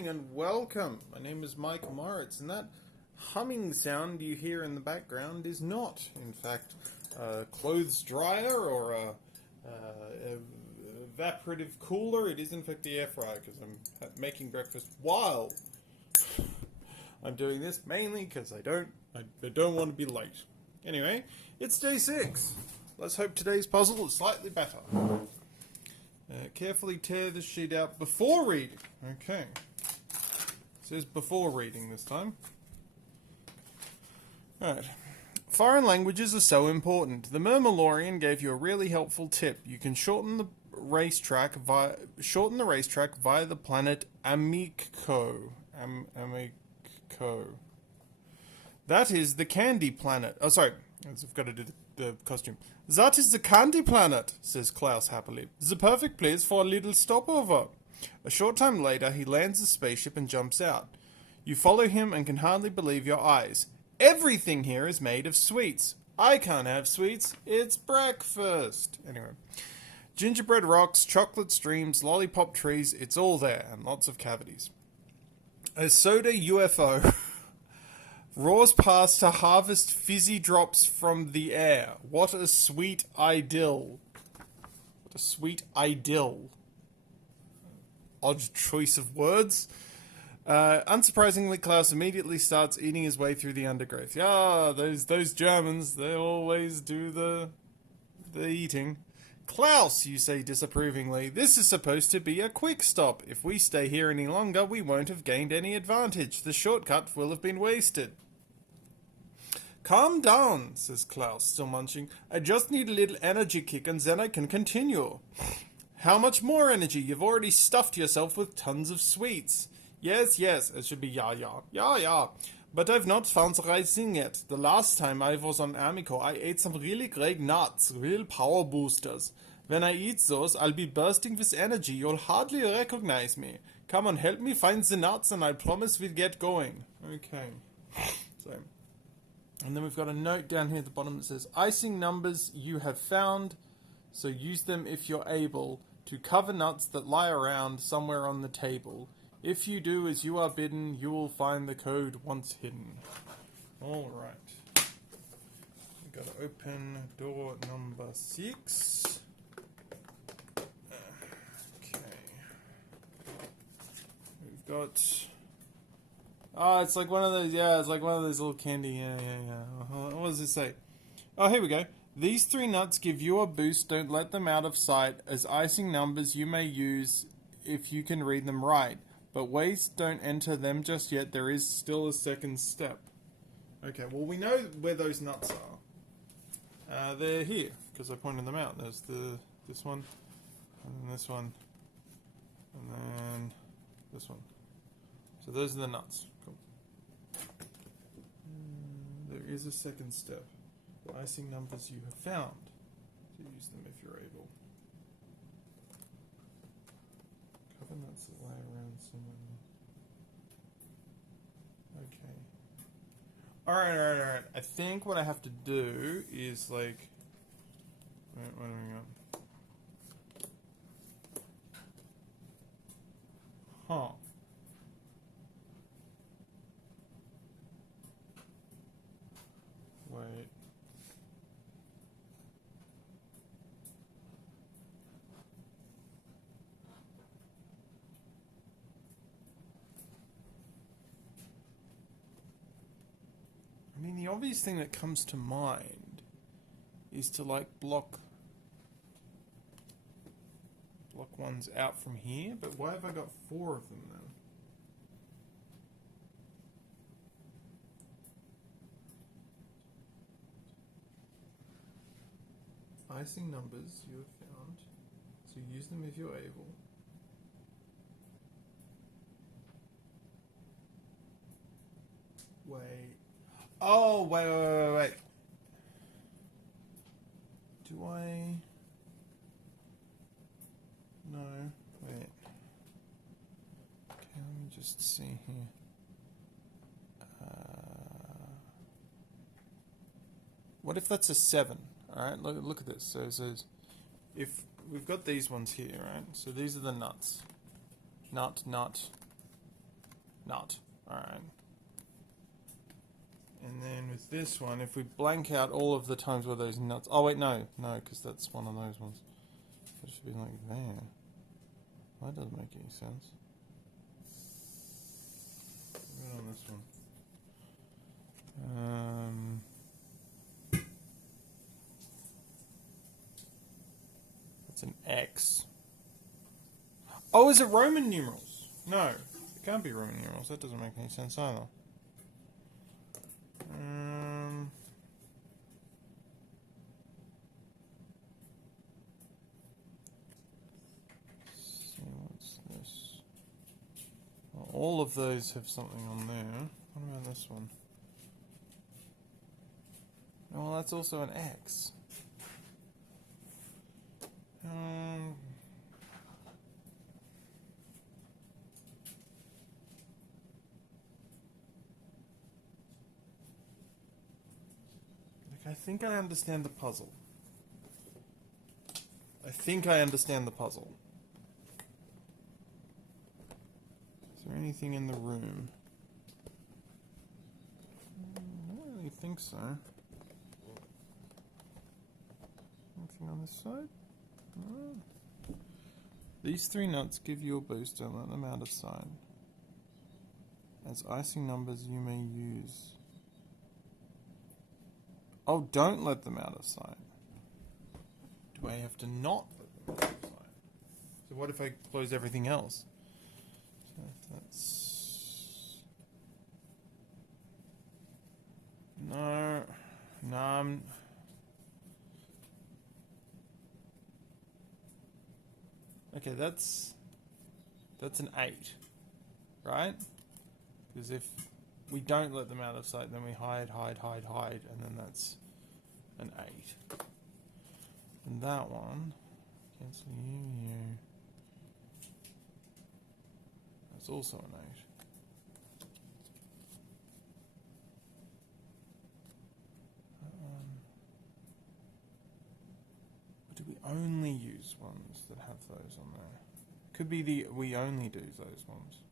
morning and welcome. My name is Mike Moritz, and that humming sound you hear in the background is not, in fact, a clothes dryer or a evaporative cooler. It is, in fact, the air fryer, because I'm making breakfast while I'm doing this, mainly because I don't want to be late. Anyway, it's day 6. Let's hope today's puzzle is slightly better. Carefully tear the sheet out before reading. Okay. It says before reading this time. Alright. Foreign languages are so important. The Murmilorian gave you a really helpful tip. You can shorten the racetrack via the planet Amico. Amico. That is the candy planet. Oh, sorry. I've got to do the costume. That is the candy planet, says Klaus happily. The perfect place for a little stopover. A short time later, he lands the spaceship and jumps out. You follow him and can hardly believe your eyes. Everything here is made of sweets. I can't have sweets. It's breakfast. Anyway. Gingerbread rocks, chocolate streams, lollipop trees, it's all there, and lots of cavities. A soda UFO roars past to harvest fizzy drops from the air. What a sweet idyll. What a sweet idyll. Odd choice of words. Unsurprisingly, Klaus immediately starts eating his way through the undergrowth. Yeah, those Germans, they always do the eating. Klaus, you say disapprovingly, this is supposed to be a quick stop. If we stay here any longer, we won't have gained any advantage. The shortcut will have been wasted. Calm down, says Klaus, still munching. I just need a little energy kick and then I can continue. How much more energy? You've already stuffed yourself with tons of sweets. Yes, it should be yeah. But I've not found the right thing yet. The last time I was on Amico, I ate some really great nuts, real power boosters. When I eat those, I'll be bursting with energy. You'll hardly recognize me. Come on, help me find the nuts and I promise we'll get going. Okay. So, and then we've got a note down here at the bottom that says, icing numbers you have found, so use them if you're able, to cover nuts that lie around somewhere on the table. If you do as you are bidden, you will find the code once hidden. Alright. We've got to open door number 6. Okay. We've got... Oh, it's like one of those, it's like one of those little candy, yeah. What does it say? Oh, here we go. These 3 nuts give you a boost, don't let them out of sight. As icing numbers you may use if you can read them right. But wait, don't enter them just yet. There is still a second step. Okay, well we know where those nuts are. They're here, because I pointed them out. There's this one, and then this one, and then this one. So those are the nuts. Cool. There is a second step. The icing numbers you have found. So use them if you're able. Cover nuts that lie around somewhere. Okay. Alright. I think what I have to do is like... Wait, what do we got? Huh. Wait. I mean, the obvious thing that comes to mind is to like block ones out from here, but why have I got 4 of them then? Icing numbers you have found, so use them if you're able. Wait. Oh, wait. Do I... No, wait. Okay, let me just see here. What if that's a 7? Alright, look at this. So it says, if we've got these ones here, right? So these are the nuts. Nut, nut. Alright. And then with this one, if we blank out all of the times where those nuts... Oh, wait, no. No, because that's one of those ones. It should be like there. That doesn't make any sense. What on this one? That's an X. Oh, is it Roman numerals? No, it can't be Roman numerals. That doesn't make any sense either. See, what's this? Well, all of those have something on there. What about this one? Well, that's also an X. I think I understand the puzzle. Is there anything in the room? I don't really think so. Anything on this side? No. These 3 nuts give you a boost, don't let them out of sight. As icing numbers you may use. Oh, don't let them out of sight. Do I have to not let them out of sight? So what if I close everything else? So that's... No. Okay, that's an 8, right? Because if we don't let them out of sight, then we hide, and then that's an 8. And that one, cancel you. That's also an 8. But do we only use ones that have those on there? Could be we only do those ones.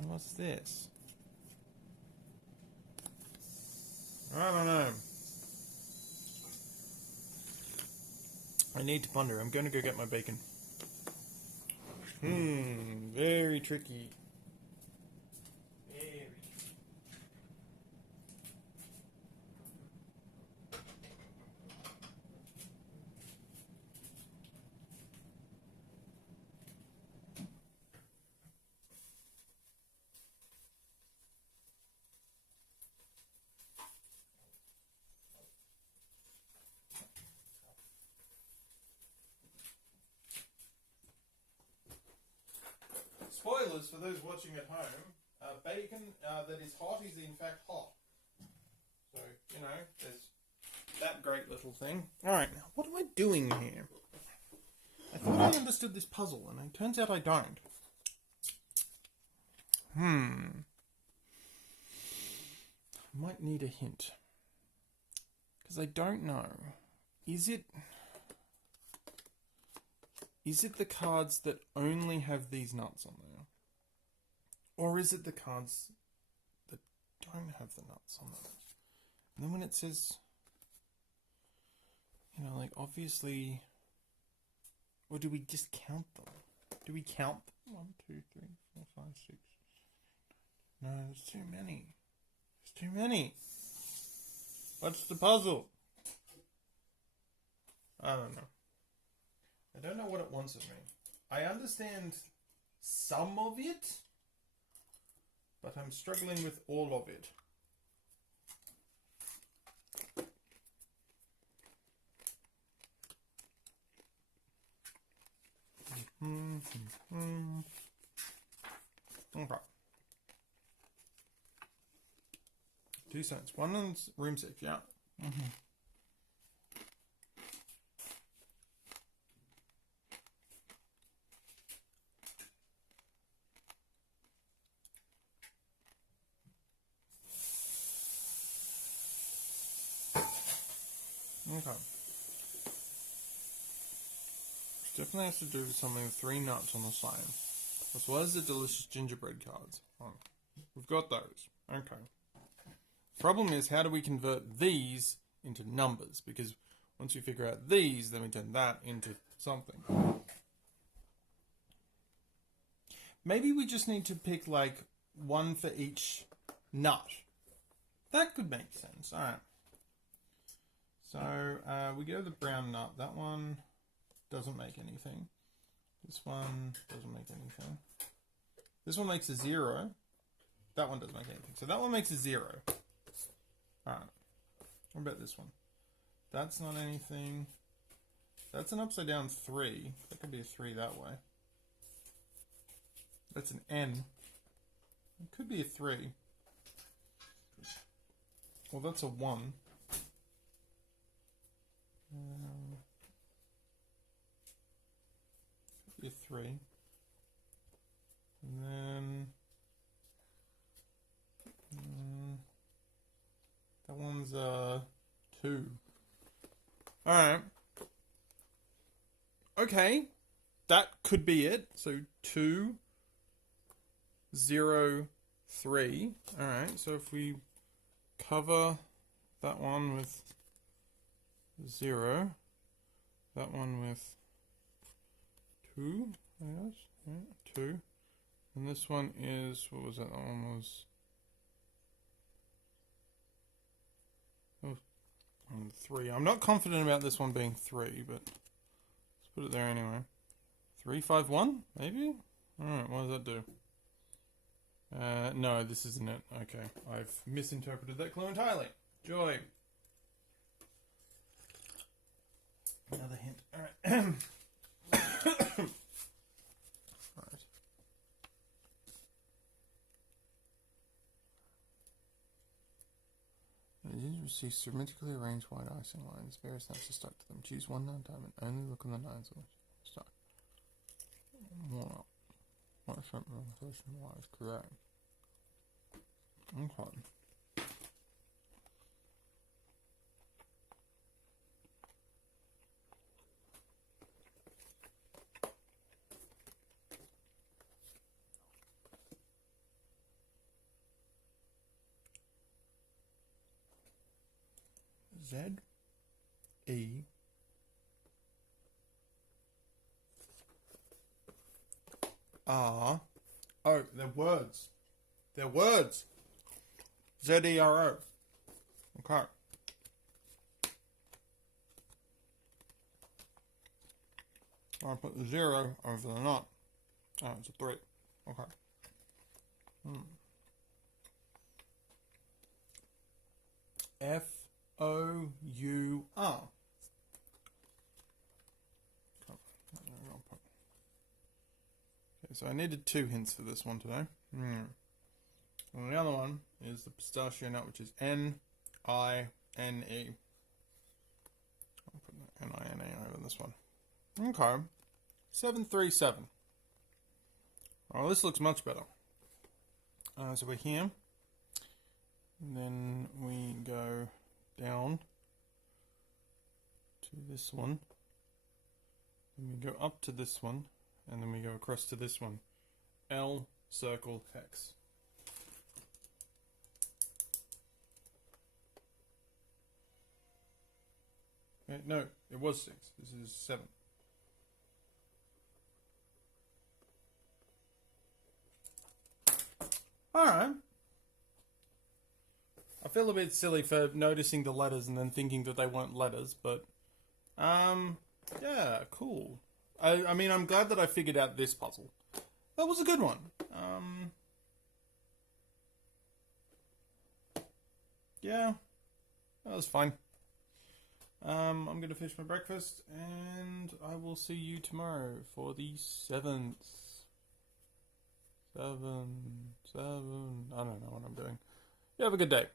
And what's this? I don't know. I need to ponder. I'm going to go get my bacon. Very tricky. Spoilers for those watching at home. Bacon that is hot is in fact hot. So, you know, there's that great little thing. Alright, now what am I doing here? I thought I understood this puzzle, and it turns out I don't. I might need a hint. Because I don't know. Is it the cards that only have these nuts on there? Or is it the cards that don't have the nuts on them? And then when it says, you know, like obviously, or do we just count them? Do we count them? 1, 2, 3, 4, 5, 6. No, there's too many. There's too many. What's the puzzle? I don't know. I don't know what it wants of me. I understand some of it, but I'm struggling with all of it. Okay. 2 cents. One is room safe, yeah. Okay. Definitely has to do with something with 3 nuts on the side. As well as the delicious gingerbread cards. Oh, we've got those. Okay. Problem is, how do we convert these into numbers? Because once we figure out these, then we turn that into something. Maybe we just need to pick like one for each nut. That could make sense. Alright. So we go the brown nut. That one doesn't make anything. This one doesn't make anything. This one makes a 0. That one doesn't make anything. So that one makes a 0. Alright. What about this one? That's not anything. That's an upside down 3. That could be a 3 that way. That's an N. It could be a 3. Well, that's a 1. Could be a 3. And then that one's a 2. Alright. Okay. That could be it. So 2, 0, 3. Alright, so if we cover that one with 0, that one with 2, I guess. Yeah, 2. And this one is, what was that? That one was 3. I'm not confident about this one being 3, but let's put it there anyway. 3, 5, 1, maybe? Alright, what does that do? No, this isn't it. Okay, I've misinterpreted that clue entirely. Joy. Another hint. Alright. Right. You see symmetrically arranged white icing lines. Various nuts are stuck to them. Choose one non-diamond. Only look on the nines or stuck. Well, what representation of y is correct? Okay. Z E R O. They're words. They're words. Z-E-R-O. Okay. I put the 0 over the knot. Oh, it's a 3. Okay. F-O-U-R. Okay, so I needed 2 hints for this one today. And the other one is the pistachio nut, which is N-I-N-E. I'll put N-I-N-E over this one. Okay. 737. Oh, this looks much better. So we're here. And then we go down to this one. Then we go up to this one. And then we go across to this one. L, circle, hex. No, it was 6. This is 7. Alright. I feel a bit silly for noticing the letters and then thinking that they weren't letters, but yeah, cool. I mean, I'm glad that I figured out this puzzle. That was a good one. Yeah, that was fine. I'm going to finish my breakfast, and I will see you tomorrow for the 7th. 7. I don't know what I'm doing. You have a good day.